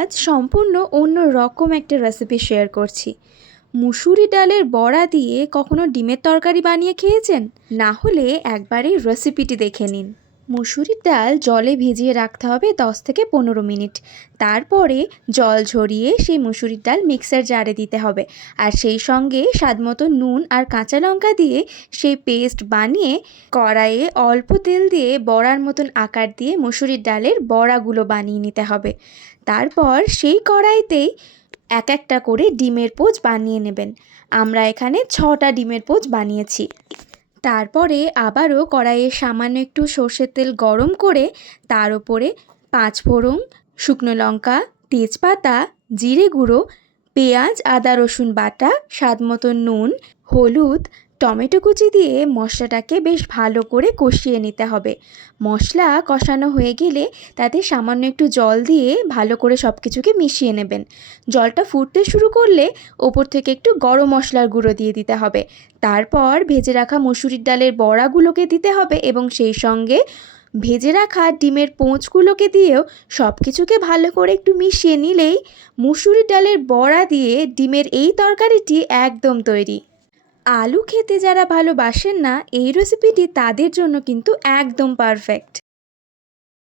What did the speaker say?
আজ সম্পূর্ণ অন্য রকম একটা রেসিপি শেয়ার করছি। মুসুরি ডালের বড়া দিয়ে কখনো ডিমের তরকারি বানিয়ে খেয়েছেন? না হলে একবার এই রেসিপিটি দেখে নিন। মুসুরির ডাল জলে ভিজিয়ে রাখতে হবে দশ থেকে পনেরো মিনিট। তারপরে জল ঝরিয়ে সেই মুসুরির ডাল মিক্সার জারে দিতে হবে। আর সেই সঙ্গে স্বাদমতো নুন আর কাঁচা লঙ্কা দিয়ে সেই পেস্ট বানিয়ে কড়াইয়ে অল্প তেল দিয়ে বড়ার মতন আকার দিয়ে মুসুরির ডালের বড়াগুলো বানিয়ে নিতে হবে। তারপর সেই কড়াইতেই এক একটা করে ডিমের পোচ বানিয়ে নেবেন। আমরা এখানে ছটা ডিমের পোচ বানিয়েছি। তারপরে আবারও কড়াইয়ে সামান্য একটু সর্ষের তেল গরম করে তার ওপরে পাঁচফোড়ন শুকনো লঙ্কা, তেজপাতা, জিরে গুঁড়ো, পেঁয়াজ, আদা রসুন বাটা স্বাদ মতো নুন, হলুদ টমেটো কুচি দিয়ে মশলাটাকে বেশ ভালো করে কষিয়ে নিতে হবে। মশলা কষানো হয়ে গেলে তাতে সামান্য একটু জল দিয়ে ভালো করে সব কিছুকে মিশিয়ে নেবেন। জলটা ফুটতে শুরু করলে ওপর থেকে একটু গরম মশলার গুঁড়ো দিয়ে দিতে হবে। তারপর ভেজে রাখা মুসুরির ডালের বড়াগুলোকে দিতে হবে এবং সেই সঙ্গে ভেজে রাখা ডিমের পোঁচগুলোকে দিয়েও সব কিছুকে ভালো করে একটু মিশিয়ে নিলেই মুসুরির ডালের বড়া দিয়ে ডিমের এই তরকারিটি একদম তৈরি। আলু খেতে যারা ভালোবাসেন না এই রেসিপিটি তাদের জন্য কিন্তু একদম পারফেক্ট